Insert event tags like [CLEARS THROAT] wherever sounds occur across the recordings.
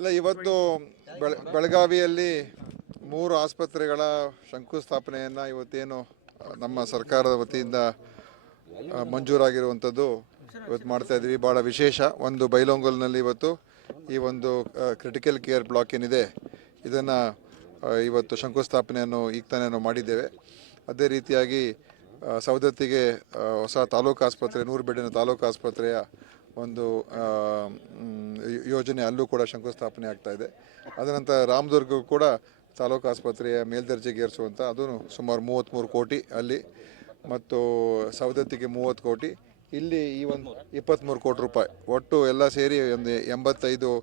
ಇಲ್ಲ, ಇವತ್ತು ಬೆಳ, ಬೆಳಗಾವಿಯಲ್ಲಿ ಮೂರು ಆಸ್ಪತ್ರೆಗಳ ಶಂಕುಸ್ಥಾಪನೆಯನ್ನು ಇವತ್ತೇನು ನಮ್ಮ ಸರ್ಕಾರದ ವತಿಯಿಂದ ಮಂಜೂರಾಗಿರುವಂಥದ್ದು ಇವತ್ತು ಮಾಡ್ತಾ ಇದ್ದೀವಿ. ಭಾಳ ವಿಶೇಷ. ಒಂದು ಬೈಲೊಂಗಲ್ನಲ್ಲಿ ಇವತ್ತು ಈ ಒಂದು ಕ್ರಿಟಿಕಲ್ ಕೇರ್ ಬ್ಲಾಕ್ ಏನಿದೆ, ಇದನ್ನು ಇವತ್ತು ಶಂಕುಸ್ಥಾಪನೆಯನ್ನು ಈಗ ತಾನೇ ಮಾಡಿದ್ದೇವೆ. ಅದೇ ರೀತಿಯಾಗಿ ಸವದತ್ತಿಗೆ ಹೊಸ ತಾಲೂಕು ಆಸ್ಪತ್ರೆ, ನೂರು ಬೆಡ್ಡಿನ ತಾಲೂಕು ಆಸ್ಪತ್ರೆಯ ಒಂದು ಯೋಜನೆ ಅಲ್ಲೂ ಕೂಡ ಶಂಕುಸ್ಥಾಪನೆ ಆಗ್ತಾ ಇದೆ. ಅದನಂತರ ರಾಮದುರ್ಗ ಕೂಡ ತಾಲೂಕು ಆಸ್ಪತ್ರೆಯ ಮೇಲ್ದರ್ಜೆಗೇರಿಸುವಂಥ ಅದು ಸುಮಾರು ಮೂವತ್ತ್ಮೂರು ಕೋಟಿ ಅಲ್ಲಿ ಮತ್ತು ಸವದತ್ತಿಗೆ ಮೂವತ್ತು ಕೋಟಿ. ಇಲ್ಲಿ ಈ ಒಂದು ಇಪ್ಪತ್ತ್ಮೂರು ಕೋಟಿ ರೂಪಾಯಿ. ಒಟ್ಟು ಎಲ್ಲ ಸೇರಿ ಒಂದು ಎಂಬತ್ತೈದು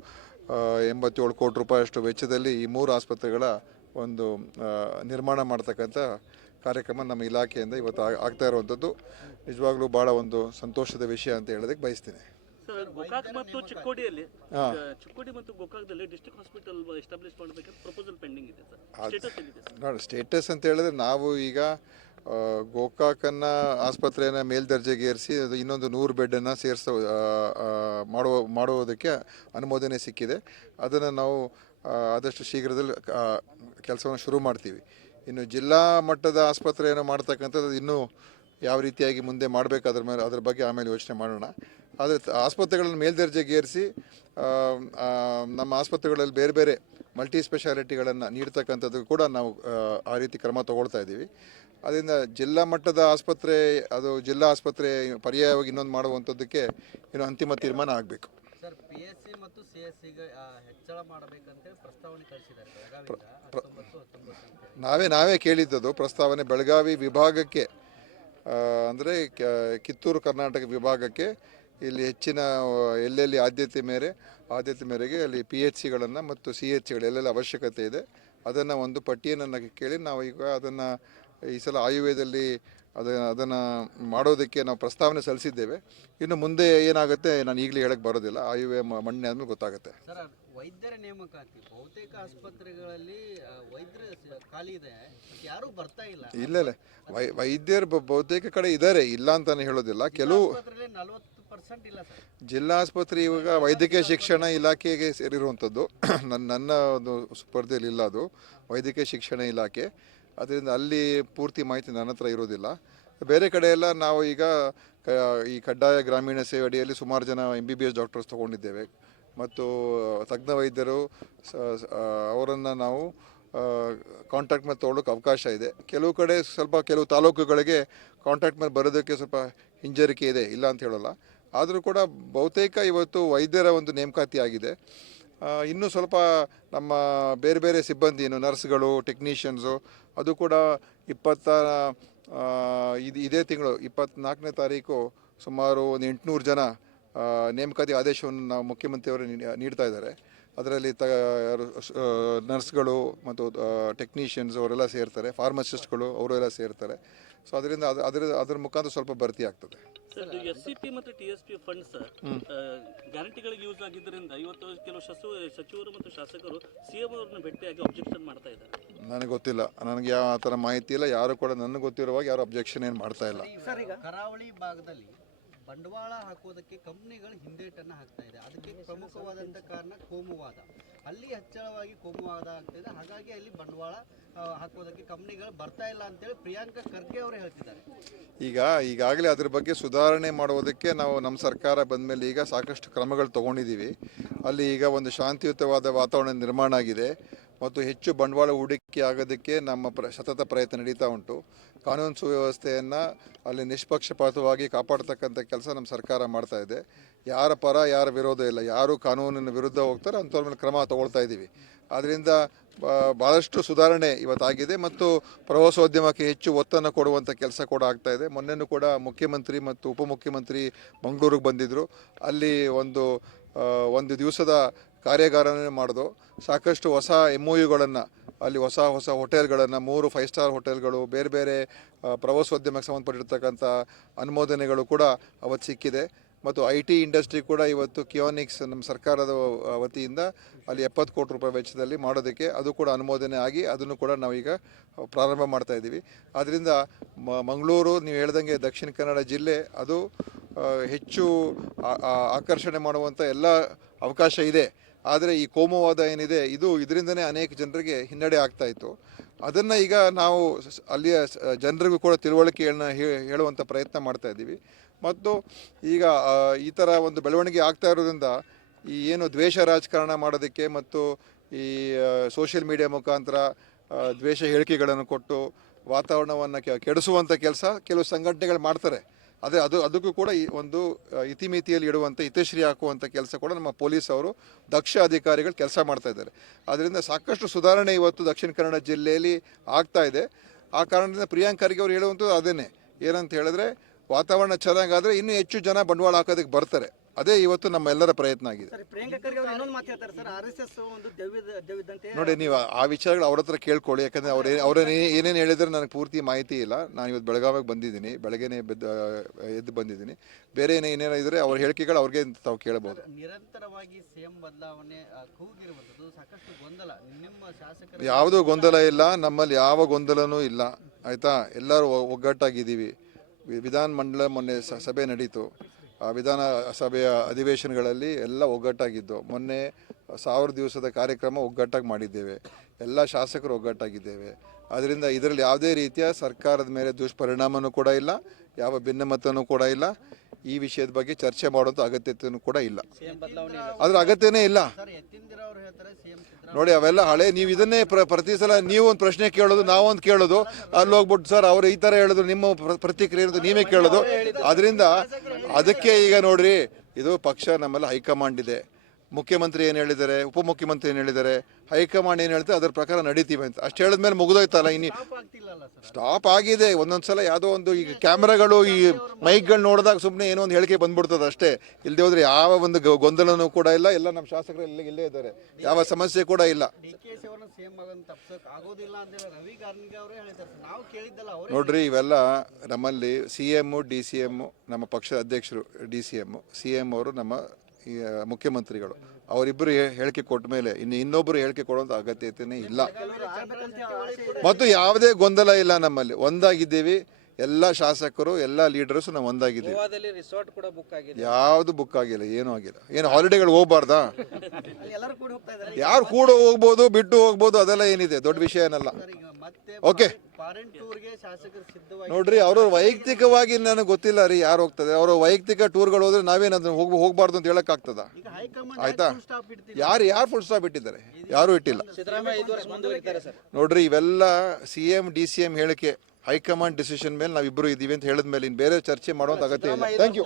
ಎಂಬತ್ತೇಳು ಕೋಟಿ ರೂಪಾಯಿಯಷ್ಟು ವೆಚ್ಚದಲ್ಲಿ ಈ ಮೂರು ಆಸ್ಪತ್ರೆಗಳ ಒಂದು ನಿರ್ಮಾಣ ಮಾಡ್ತಕ್ಕಂಥ ಕಾರ್ಯಕ್ರಮ ನಮ್ಮ ಇಲಾಖೆಯಿಂದ ಇವತ್ತು ಆಗ್- ಆಗ್ತಾ ಇರುವಂಥದ್ದು ನಿಜವಾಗ್ಲೂ ಭಾಳ ಒಂದು ಸಂತೋಷದ ವಿಷಯ ಅಂತ ಹೇಳೋದಕ್ಕೆ ಬಯಸ್ತೀನಿ. ಗೋಕಾಕ್ ಮತ್ತು ಚಿಕ್ಕೋಡಿಯಲ್ಲಿ ಚಿಕ್ಕೋಡಿ ಮತ್ತು ಗೋಕಾಕ್ದಲ್ಲಿ ಡಿಸ್ಟ್ರಿಕ್ಟ್ ಹಾಸ್ಪಿಟಲ್ ಎಸ್ಟಾಬ್ಲಿಷ್ ಮಾಡಬೇಕಂತ ಪ್ರಪೋಸಲ್ ಪೆಂಡಿಂಗ್ ಇದೆ ಸರ್. ಸ್ಟೇಟಸ್ ಎಲ್ಲಿದೆ ಸರ್? ನೋಡಿ ಸ್ಟೇಟಸ್ ಅಂತ ಹೇಳಿದ್ರೆ ನಾವು ಈಗ ಗೋಕಾಕನ್ನ ಗೋಕಾಕನ್ನ ಆಸ್ಪತ್ರೆಯನ್ನು ಮೇಲ್ದರ್ಜೆಗೇರಿಸಿ ಅದು ಇನ್ನೊಂದು ನೂರು ಬೆಡ್ಡನ್ನು ಸೇರಿಸೋ ಮಾಡುವ ಮಾಡುವುದಕ್ಕೆ ಅನುಮೋದನೆ ಸಿಕ್ಕಿದೆ. ಅದನ್ನು ನಾವು ಆದಷ್ಟು ಶೀಘ್ರದಲ್ಲಿ ಕೆಲಸವನ್ನು ಶುರು ಮಾಡ್ತೀವಿ. ಇನ್ನು ಜಿಲ್ಲಾ ಮಟ್ಟದ ಆಸ್ಪತ್ರೆಯನ್ನು ಮಾಡ್ತಕ್ಕಂಥದ್ದು ಇನ್ನೂ ಯಾವ ರೀತಿಯಾಗಿ ಮುಂದೆ ಮಾಡಬೇಕು ಅದ್ರ ಮೇಲೆ ಅದ್ರ ಬಗ್ಗೆ ಆಮೇಲೆ ಯೋಚನೆ ಮಾಡೋಣ. ಆದರೆ ಆಸ್ಪತ್ರೆಗಳನ್ನು ಮೇಲ್ದರ್ಜೆಗೇರಿಸಿ ನಮ್ಮ ಆಸ್ಪತ್ರೆಗಳಲ್ಲಿ ಬೇರೆ ಬೇರೆ ಮಲ್ಟಿ ಸ್ಪೆಷಾಲಿಟಿಗಳನ್ನು ನೀಡ್ತಕ್ಕಂಥದ್ದು ಕೂಡ ನಾವು ಆ, ರೀತಿ ಕ್ರಮ ತಗೊಳ್ತಾ ಇದ್ದೀವಿ. ಅದರಿಂದ ಜಿಲ್ಲಾ ಮಟ್ಟದ ಆಸ್ಪತ್ರೆ ಅದು ಜಿಲ್ಲಾ ಆಸ್ಪತ್ರೆ ಪರ್ಯಾಯವಾಗಿ ಇನ್ನೊಂದು ಮಾಡುವಂಥದ್ದಕ್ಕೆ ಇನ್ನು ಅಂತಿಮ ತೀರ್ಮಾನ ಆಗಬೇಕು. ನಾವೇ ನಾವೇ ಕೇಳಿದ್ದದು ಪ್ರಸ್ತಾವನೆ ಬೆಳಗಾವಿ ವಿಭಾಗಕ್ಕೆ ಅಂದರೆ ಕಿತ್ತೂರು ಕರ್ನಾಟಕ ವಿಭಾಗಕ್ಕೆ ಇಲ್ಲಿ ಹೆಚ್ಚಿನ ಎಲ್ಲೆಲ್ಲಿ ಆದ್ಯತೆ ಮೇರೆ ಆದ್ಯತೆ ಮೇರೆಗೆ ಅಲ್ಲಿ ಪಿ ಎಚ್ ಸಿಗಳನ್ನು ಮತ್ತು ಸಿ ಎಚ್ ಸಿಗಳು ಎಲ್ಲೆಲ್ಲಿ ಅವಶ್ಯಕತೆ ಇದೆ ಅದನ್ನು ಒಂದು ಪಟ್ಟಿಯನ್ನು ಕೇಳಿ ನಾವು ಈಗ ಅದನ್ನು ಈ ಸಲ ಆಯುರ್ವೇದದಲ್ಲಿ ಅದ ಅದನ್ನು ಮಾಡೋದಕ್ಕೆ ನಾವು ಪ್ರಸ್ತಾವನೆ ಸಲ್ಲಿಸಿದ್ದೇವೆ. ಇನ್ನು ಮುಂದೆ ಏನಾಗುತ್ತೆ ನಾನು ಈಗಲೇ ಹೇಳಕ್ಕೆ ಬರೋದಿಲ್ಲ. ಆಯುರ್ವೇದ ಮಣ್ಣೆ ಆದಮೇಲೆ ಗೊತ್ತಾಗುತ್ತೆ. ವೈದ್ಯರ ನೇಮಕಾತಿ ಬಹುತೇಕ ಆಸ್ಪತ್ರೆಗಳಲ್ಲಿ ವೈದ್ಯರ ಖಾಲಿ ಇದೆ ಯಾರೂ ಬರ್ತಾ ಇಲ್ಲ. ಇಲ್ಲ ಇಲ್ಲ. ವೈ ವೈದ್ಯರು ಬಹುತೇಕ ಕಡೆ ಇದ್ದಾರೆ ಇಲ್ಲ ಅಂತಾನೆ ಹೇಳೋದಿಲ್ಲ. ಕೆಲವು ಪರ್ಸೆಂಟ್ ಇಲ್ಲ ಸರ್. ಜಿಲ್ಲಾ ಆಸ್ಪತ್ರೆ ಇವಾಗ ವೈದ್ಯಕೀಯ ಶಿಕ್ಷಣ ಇಲಾಖೆಗೆ ಸೇರಿರುವಂಥದ್ದು. [CLEARS THROAT] ನನ್ನ ನನ್ನ ಒಂದು ಸ್ಪರ್ಧೆಯಲ್ಲಿ ಇಲ್ಲ ಅದು. ವೈದ್ಯಕೀಯ ಶಿಕ್ಷಣ ಇಲಾಖೆ. ಅದರಿಂದ ಅಲ್ಲಿ ಪೂರ್ತಿ ಮಾಹಿತಿ ನನ್ನ ಹತ್ರ ಇರೋದಿಲ್ಲ. ಬೇರೆ ಕಡೆ ಎಲ್ಲ ನಾವು ಈಗ ಈ ಕಡ್ಡಾಯ ಗ್ರಾಮೀಣ ಸೇವೆ ಅಡಿಯಲ್ಲಿ ಸುಮಾರು ಜನ M B B S doctors ತೊಗೊಂಡಿದ್ದೇವೆ. ಮತ್ತು ತಜ್ಞ ವೈದ್ಯರು ಅವರನ್ನು ನಾವು ಕಾಂಟ್ಯಾಕ್ಟ್ ಮೇಲೆ ತೊಗೊಳ್ಳೋಕೆ ಅವಕಾಶ ಇದೆ. ಕೆಲವು ಕಡೆ ಸ್ವಲ್ಪ, ಕೆಲವು ತಾಲೂಕುಗಳಿಗೆ ಕಾಂಟ್ಯಾಕ್ಟ್ ಮೇಲೆ ಬರೋದಕ್ಕೆ ಸ್ವಲ್ಪ ಹಿಂಜರಿಕೆ ಇದೆ. ಇಲ್ಲ ಅಂತ ಹೇಳೋಲ್ಲ. ಆದರೂ ಕೂಡ ಬಹುತೇಕ ಇವತ್ತು ವೈದ್ಯರ ಒಂದು ನೇಮಕಾತಿ ಆಗಿದೆ. ಇನ್ನೂ ಸ್ವಲ್ಪ ನಮ್ಮ ಬೇರೆ ಬೇರೆ ಸಿಬ್ಬಂದಿ ಏನು ನರ್ಸ್ಗಳು, ಟೆಕ್ನಿಷಿಯನ್ಸು, ಅದು ಕೂಡ ಇಪ್ಪತ್ತ ಇದು ಇದೇ ತಿಂಗಳು ಇಪ್ಪತ್ತ್ನಾಲ್ಕನೇ ತಾರೀಕು ಸುಮಾರು ಒಂದು ಎಂಟುನೂರು ಜನ ನೇಮಕಾತಿ ಆದೇಶವನ್ನು ನಾವು ಮುಖ್ಯಮಂತ್ರಿಯವರು ನೀಡಿ- ನೀಡ್ತಾ ಇದ್ದಾರೆ. ಅದರಲ್ಲಿ ತ ನರ್ಸ್ಗಳು ಮತ್ತು ಟೆಕ್ನಿಷಿಯನ್ಸ್ ಅವರೆಲ್ಲ ಸೇರ್ತಾರೆ, ಫಾರ್ಮಸಿಸ್ಟ್ಗಳು ಅವರೆಲ್ಲ ಸೇರ್ತಾರೆ. ಸೊ, ಅದರಿಂದ ಅದು, ಅದರ ಅದರ ಮುಖಾಂತರ ಸ್ವಲ್ಪ ಭರ್ತಿ ಆಗ್ತದೆ. ಸರ್ ಎಸ್ ಸಿ ಪಿ ಮತ್ತು ಟಿ ಎಸ್ ಪಿ ಫಂಡ್ಸ್ ಗ್ಯಾರಂಟಿಗಳಿಗೆ ಯೂಸ್ ಆಗಿದ್ದರಿಂದ ಇವತ್ತು ಕೆಲವು ಸಚಿವ ಸಚಿವರು ಮತ್ತು ಶಾಸಕರು ಸಿ ಎಂ ಅವ್ರನ್ನ ಭೇಟಿಯಾಗಿ ಅಬ್ಜೆಕ್ಷನ್ ಮಾಡ್ತಾ ಇದ್ದಾರೆ. ನನಗೆ ಗೊತ್ತಿಲ್ಲ. ನನಗೆ ಯಾವ ಥರ ಮಾಹಿತಿ ಇಲ್ಲ. ಯಾರು ಕೂಡ ನನಗೆ ಗೊತ್ತಿರುವಾಗ ಯಾರು ಅಬ್ಜೆಕ್ಷನ್ ಏನು ಮಾಡ್ತಾ ಇಲ್ಲ. ಸರ್ ಈಗ ಕರಾವಳಿ ಭಾಗದಲ್ಲಿ ಬಂಡವಾಳ ಹಾಕೋದಕ್ಕೆ ಕಂಪ್ನಿಗಳು ಹಿಂದೇಟನ್ನು ಹಾಕ್ತಾ ಇದೆ. ಅದಕ್ಕೆ ಪ್ರಮುಖವಾದಂಥ ಕಾರಣ ಕೋಮುವಾದ. ಅಲ್ಲಿ ಹೆಚ್ಚಳವಾಗಿ ಕೋಮುವಾದ ಆಗ್ತಿದೆ. ಹಾಗಾಗಿ ಅಲ್ಲಿ ಬಂಡವಾಳ ಹಾಕೋದಕ್ಕೆ ಕಂಪ್ನಿಗಳು ಬರ್ತಾ ಇಲ್ಲ ಅಂತೇಳಿ ಪ್ರಿಯಾಂಕಾ ಖರ್ಗೆ ಅವರು ಹೇಳ್ತಿದ್ದಾರೆ. ಈಗ, ಈಗಾಗಲೇ ಅದ್ರ ಬಗ್ಗೆ ಸುಧಾರಣೆ ಮಾಡುವುದಕ್ಕೆ ನಾವು ನಮ್ಮ ಸರ್ಕಾರ ಬಂದ ಮೇಲೆ ಈಗ ಸಾಕಷ್ಟು ಕ್ರಮಗಳು ತಗೊಂಡಿದ್ದೀವಿ. ಅಲ್ಲಿ ಈಗ ಒಂದು ಶಾಂತಿಯುತವಾದ ವಾತಾವರಣ ನಿರ್ಮಾಣ ಆಗಿದೆ. ಮತ್ತು ಹೆಚ್ಚು ಬಂಡವಾಳ ಹೂಡಿಕೆ ಆಗೋದಕ್ಕೆ ನಮ್ಮ ಪ್ರ, ಸತತ ಪ್ರಯತ್ನ ನಡೀತಾ ಉಂಟು. ಕಾನೂನು ಸುವ್ಯವಸ್ಥೆಯನ್ನು ಅಲ್ಲಿ ನಿಷ್ಪಕ್ಷಪಾತವಾಗಿ ಕಾಪಾಡ್ತಕ್ಕಂಥ ಕೆಲಸ ನಮ್ಮ ಸರ್ಕಾರ ಮಾಡ್ತಾ ಇದೆ. ಯಾರ ಪರ ಯಾರ ವಿರೋಧ ಇಲ್ಲ. ಯಾರು ಕಾನೂನಿನ ವಿರುದ್ಧ ಹೋಗ್ತಾರೆ ಅಂಥವ್ರ ಮೇಲೆ ಕ್ರಮ ತಗೊಳ್ತಾ ಇದ್ದೀವಿ. ಆದ್ದರಿಂದ ಬ- ಭಾಳಷ್ಟು ಸುಧಾರಣೆ ಇವತ್ತಾಗಿದೆ ಮತ್ತು ಪ್ರವಾಸೋದ್ಯಮಕ್ಕೆ ಹೆಚ್ಚು ಒತ್ತನ್ನು ಕೊಡುವಂಥ ಕೆಲಸ ಕೂಡ ಆಗ್ತಾ ಇದೆ. ಮೊನ್ನೆನೂ ಕೂಡ ಮುಖ್ಯಮಂತ್ರಿ ಮತ್ತು ಉಪಮುಖ್ಯಮಂತ್ರಿ ಮಂಗಳೂರಿಗೆ ಬಂದಿದ್ದರು ಅಲ್ಲಿ ಒಂದು ಒಂದು ದಿವಸದ ಕಾರ್ಯಾಗಾರನೇ ಮಾಡೋದು. ಸಾಕಷ್ಟು ಹೊಸ ಎಂ ಒ ಯುಗಳನ್ನು ಅಲ್ಲಿ ಹೊಸ ಹೊಸ ಹೋಟೆಲ್ಗಳನ್ನು, ಮೂರು ಫೈವ್ ಸ್ಟಾರ್ ಹೋಟೆಲ್ಗಳು, ಬೇರೆ ಬೇರೆ ಪ್ರವಾಸೋದ್ಯಮಕ್ಕೆ ಸಂಬಂಧಪಟ್ಟಿರ್ತಕ್ಕಂಥ ಅನುಮೋದನೆಗಳು ಕೂಡ ಅವತ್ತು ಸಿಕ್ಕಿದೆ. ಮತ್ತು ಐ ಟಿ ಇಂಡಸ್ಟ್ರಿ ಕೂಡ ಇವತ್ತು ಕಿಯೋನಿಕ್ಸ್ ನಮ್ಮ ಸರ್ಕಾರದ ವತಿಯಿಂದ ಅಲ್ಲಿ ಎಪ್ಪತ್ತು ಕೋಟಿ ರೂಪಾಯಿ ವೆಚ್ಚದಲ್ಲಿ ಮಾಡೋದಕ್ಕೆ ಅದು ಕೂಡ ಅನುಮೋದನೆ ಆಗಿ ಅದನ್ನು ಕೂಡ ನಾವೀಗ ಪ್ರಾರಂಭ ಮಾಡ್ತಾ ಇದ್ದೀವಿ. ಆದ್ದರಿಂದ ಮಂಗಳೂರು ನೀವು ಹೇಳ್ದಂಗೆ ದಕ್ಷಿಣ ಕನ್ನಡ ಜಿಲ್ಲೆ ಅದು ಹೆಚ್ಚು ಆಕರ್ಷಣೆ ಮಾಡುವಂಥ ಎಲ್ಲ ಅವಕಾಶ ಇದೆ. ಆದರೆ ಈ ಕೋಮುವಾದ ಏನಿದೆ, ಇದು ಇದರಿಂದನೇ ಅನೇಕ ಜನರಿಗೆ ಹಿನ್ನಡೆ ಆಗ್ತಾ ಇತ್ತು. ಅದನ್ನು ಈಗ ನಾವು ಅಲ್ಲಿಯ ಜನರಿಗೂ ಕೂಡ ತಿಳುವಳಿಕೆಯನ್ನು ಹೇಳುವಂಥ ಪ್ರಯತ್ನ ಮಾಡ್ತಾ ಇದ್ದೀವಿ. ಮತ್ತು ಈಗ ಈ ಥರ ಒಂದು ಬೆಳವಣಿಗೆ ಆಗ್ತಾ ಇರೋದ್ರಿಂದ ಈ ಏನು ದ್ವೇಷ ರಾಜಕಾರಣ ಮಾಡೋದಕ್ಕೆ ಮತ್ತು ಈ ಸೋಷಿಯಲ್ ಮೀಡಿಯಾ ಮುಖಾಂತರ ದ್ವೇಷ ಹೇಳಿಕೆಗಳನ್ನು ಕೊಟ್ಟು ವಾತಾವರಣವನ್ನು ಕೆಡಿಸುವಂಥ ಕೆಲಸ ಕೆಲವು ಸಂಘಟನೆಗಳು ಮಾಡ್ತಾರೆ. ಅದೇ ಅದು, ಅದಕ್ಕೂ ಕೂಡ ಈ ಒಂದು ಇತಿಮಿತಿಯಲ್ಲಿ ಇಡುವಂಥ ಹಿತಶ್ರೀ ಹಾಕುವಂಥ ಕೆಲಸ ಕೂಡ ನಮ್ಮ ಪೊಲೀಸ್ ಅವರು ದಕ್ಷ ಅಧಿಕಾರಿಗಳು ಕೆಲಸ ಮಾಡ್ತಾ ಇದ್ದಾರೆ. ಅದರಿಂದ ಸಾಕಷ್ಟು ಸುಧಾರಣೆ ಇವತ್ತು ದಕ್ಷಿಣ ಕನ್ನಡ ಜಿಲ್ಲೆಯಲ್ಲಿ ಆಗ್ತಾ ಇದೆ. ಆ ಕಾರಣದಿಂದ ಪ್ರಿಯಾಂಕ್ ಖರ್ಗೆ ಅವರು ಹೇಳುವಂಥದ್ದು ಅದೇನೆ. ಏನಂತ ಹೇಳಿದ್ರೆ, ವಾತಾವರಣ ಚೆನ್ನಾಗಾದರೆ ಇನ್ನೂ ಹೆಚ್ಚು ಜನ ಬಂಡವಾಳ ಹಾಕೋದಕ್ಕೆ ಬರ್ತಾರೆ. ಅದೇ ಇವತ್ತು ನಮ್ಮ ಎಲ್ಲರ ಪ್ರಯತ್ನ ಆಗಿದೆ. ಸರ್ ಪ್ರಿಯಾಂಕಾ ಖರ್ಗೆ ಅವರು ಇನ್ನೊಂದು ಮಾತು ಹೇಳ್ತಾರೆ ಸರ್ ಆರ್ ಎಸ್ ಎಸ್ ಒಂದು ದೆವ್ವದ ದೆವ್ವಿದ್ದಂತೆ ನೋಡಿ ನೀವು ಆ ವಿಚಾರಗಳು ಅವ್ರ ಹತ್ರ ಕೇಳ್ಕೊಳ್ಳಿ ಯಾಕಂದ್ರೆ ಅವ್ರು ಅವ್ರ ಏನೇನು ಹೇಳಿದ್ರೆ ನನಗೆ ಪೂರ್ತಿ ಮಾಹಿತಿ ಇಲ್ಲ. ನಾನು ಇವತ್ತು ಬೆಳಗಾವಿಗೆ ಬಂದಿದ್ದೀನಿ ಬೆಳಗ್ಗೆನೇ ಬೆದ್ದು ಎದ್ದು ಬಂದಿದ್ದೀನಿ. ಬೇರೆ ಏನೇ ಏನೇನೋ ಇದ್ರೆ ಅವ್ರ ಹೇಳಿಕೆಗಳು ಅವ್ರಿಗೆ ತಾವು ಕೇಳಬಹುದು. ನಿರಂತರವಾಗಿ ಸಿಎಂ ಬದಲಾವಣೆ ಕೂಗಿರುವಂಥದ್ದು ಸಾಕಷ್ಟು ಗೊಂದಲ. ನಿಮ್ಮ ಶಾಸಕರ ಯಾವುದೂ ಗೊಂದಲ ಇಲ್ಲ ನಮ್ಮಲ್ಲಿ ಯಾವ ಗೊಂದಲನೂ ಇಲ್ಲ. ಆಯಿತಾ? ಎಲ್ಲರೂ ಒಗ್ಗಟ್ಟಾಗಿದ್ದೀವಿ. ವಿಧಾನ ಮಂಡಲ ಮೊನ್ನೆ ಸಭೆ ನಡೀತು. ವಿಧಾನ ಸಭೆಯ ಅಧಿವೇಶನಗಳಲ್ಲಿ ಎಲ್ಲ ಒಗ್ಗಟ್ಟಾಗಿದ್ದು ಮೊನ್ನೆ ಸಾವಿರ ದಿವಸದ ಕಾರ್ಯಕ್ರಮ ಒಗ್ಗಟ್ಟಾಗಿ ಮಾಡಿದ್ದೇವೆ. ಎಲ್ಲ ಶಾಸಕರು ಒಗ್ಗಟ್ಟಾಗಿದ್ದೇವೆ. ಅದರಿಂದ ಇದರಲ್ಲಿ ಯಾವುದೇ ರೀತಿಯ ಸರ್ಕಾರದ ಮೇಲೆ ದುಷ್ಪರಿಣಾಮನೂ ಕೂಡ ಇಲ್ಲ ಯಾವ ಭಿನ್ನಮತನೂ ಕೂಡ ಇಲ್ಲ. ಈ ವಿಷಯದ ಬಗ್ಗೆ ಚರ್ಚೆ ಮಾಡೋದು ಅಗತ್ಯತೆಯೂ ಕೂಡ ಇಲ್ಲ. ಅದ್ರ ಅಗತ್ಯನೇ ಇಲ್ಲ. ನೋಡಿ ಅವೆಲ್ಲ ಹಳೆ ನೀವು ಇದನ್ನೇ ಪ್ರ ಪ್ರತಿ ಸಲ ನೀವು ಒಂದು ಪ್ರಶ್ನೆ ಕೇಳೋದು ನಾವೊಂದು ಕೇಳೋದು ಅಲ್ಲಿ ಹೋಗ್ಬಿಟ್ಟು ಸರ್ ಅವ್ರು ಈ ಥರ ಹೇಳಿದ್ರು ನಿಮ್ಮ ಪ್ರ- ಪ್ರತಿಕ್ರಿಯೆ ನೀವೇ ಕೇಳೋದು. ಅದರಿಂದ ಅದಕ್ಕೆ ಈಗ ನೋಡ್ರಿ ಇದು ಪಕ್ಷ ನಮ್ಮಲ್ಲಿ ಹೈಕಮಾಂಡ್ ಇದೆ. ಮುಖ್ಯಮಂತ್ರಿ ಏನು ಹೇಳಿದ್ದಾರೆ ಉಪಮುಖ್ಯಮಂತ್ರಿ ಏನು ಹೇಳಿದ್ದಾರೆ ಹೈಕಮಾಂಡ್ ಏನು ಹೇಳ್ತಾರೆ ಅದ್ರ ಪ್ರಕಾರ ನಡೀತೀವಿ ಅಂತ. ಅಷ್ಟು ಹೇಳಿದ್ಮೇಲೆ ಮುಗಿದೋಯ್ತಲ್ಲ ಇನ್ನು. ಸ್ಟಾಪ್ ಆಗಿದೆ. ಒಂದೊಂದು ಸಲ ಯಾವುದೋ ಒಂದು ಈಗ ಕ್ಯಾಮ್ರಾಗಳು ಈ ಮೈಕ್ಗಳು ನೋಡಿದಾಗ ಸುಮ್ಮನೆ ಏನೋ ಒಂದು ಹೇಳಿಕೆ ಬಂದ್ಬಿಡ್ತದೆ ಅಷ್ಟೇ. ಇಲ್ಲದೆ ಹೋದ್ರೆ ಯಾವ ಒಂದು ಗೊಂದಲನೂ ಕೂಡ ಇಲ್ಲ. ಎಲ್ಲ ನಮ್ಮ ಶಾಸಕರು ಇಲ್ಲೇ ಇಲ್ಲೇ ಇದ್ದಾರೆ. ಯಾವ ಸಮಸ್ಯೆ ಕೂಡ ಇಲ್ಲ. ನೋಡ್ರಿ ಇವೆಲ್ಲ ನಮ್ಮಲ್ಲಿ C M D C M ನಮ್ಮ ಪಕ್ಷದ ಅಧ್ಯಕ್ಷರು D C M C M ಅವರು ನಮ್ಮ ಈ, ಮುಖ್ಯಮಂತ್ರಿಗಳು. ಅವರಿಬ್ಬರು ಹೇಳಿಕೆ ಕೊಟ್ಟ ಮೇಲೆ ಇನ್ನು ಇನ್ನೊಬ್ಬರು ಹೇಳಿಕೆ ಕೊಡುವಂಥ ಅಗತ್ಯತೆಯೇ ಇಲ್ಲ. ಮತ್ತು ಯಾವುದೇ ಗೊಂದಲ ಇಲ್ಲ ನಮ್ಮಲ್ಲಿ. ಒಂದಾಗಿದ್ದೀವಿ. ಎಲ್ಲ ಶಾಸಕರು ಎಲ್ಲ ಲೀಡರ್ಸು ನಾವು ಒಂದಾಗಿದ್ದೀವಿ. ಗೋವಾದಲ್ಲಿ ರಿಸಾರ್ಟ್ ಕೂಡ ಬುಕ್ ಆಗಿದೆ ಯಾವುದು ಬುಕ್ ಆಗಿಲ್ಲ ಏನೂ ಆಗಿಲ್ಲ. ಏನು ಹಾಲಿಡೇಗಳು ಹೋಗ್ಬಾರ್ದಾ? ಅಲ್ಲಿ ಎಲ್ಲರೂ ಕೂಡ ಹೋಗ್ತಾ ಇದ್ದಾರೆ. ಯಾರು ಕೂಡ ಹೋಗ್ಬೋದು ಬಿಟ್ಟು ಹೋಗ್ಬೋದು ಅದೆಲ್ಲ ಏನಿದೆ? ದೊಡ್ಡ ವಿಷಯ ಏನಲ್ಲ. ಓಕೆ ನೋಡ್ರಿ ಅವರು ವೈಯಕ್ತಿಕವಾಗಿ ನನಗೆ ಗೊತ್ತಿಲ್ಲ ರೀ ಯಾರು ಹೋಗ್ತದೆ. ಅವರು ವೈಯಕ್ತಿಕ ಟೂರ್ಗಳು ಹೋದ್ರೆ ನಾವೇನು ಅದನ್ನ ಹೋಗ್ ಹೋಗ್ಬಾರ್ದು ಅಂತ ಹೇಳಕ್ ಆಗ್ತದ? ಆಯ್ತಾ? ಯಾರು ಯಾರು ಫುಲ್ ಸ್ಟಾಪ್ ಇಟ್ಟಿದ್ದಾರೆ? ಯಾರು ಇಟ್ಟಿಲ್ಲ. ನೋಡ್ರಿ ಇವೆಲ್ಲ C M D C M ಹೇಳಿಕೆ. ಹೈಕಮಾಂಡ್ ಡಿಸಿಷನ್ ಮೇಲೆ ನಾವಿಬ್ಬರು ಇದ್ದೀವಿ ಅಂತ ಹೇಳಿದ್ಮೇಲೆ ಇನ್ನು ಬೇರೆ ಚರ್ಚೆ ಮಾಡುವಂತ ಅಗತ್ಯ ಇಲ್ಲ. Thank you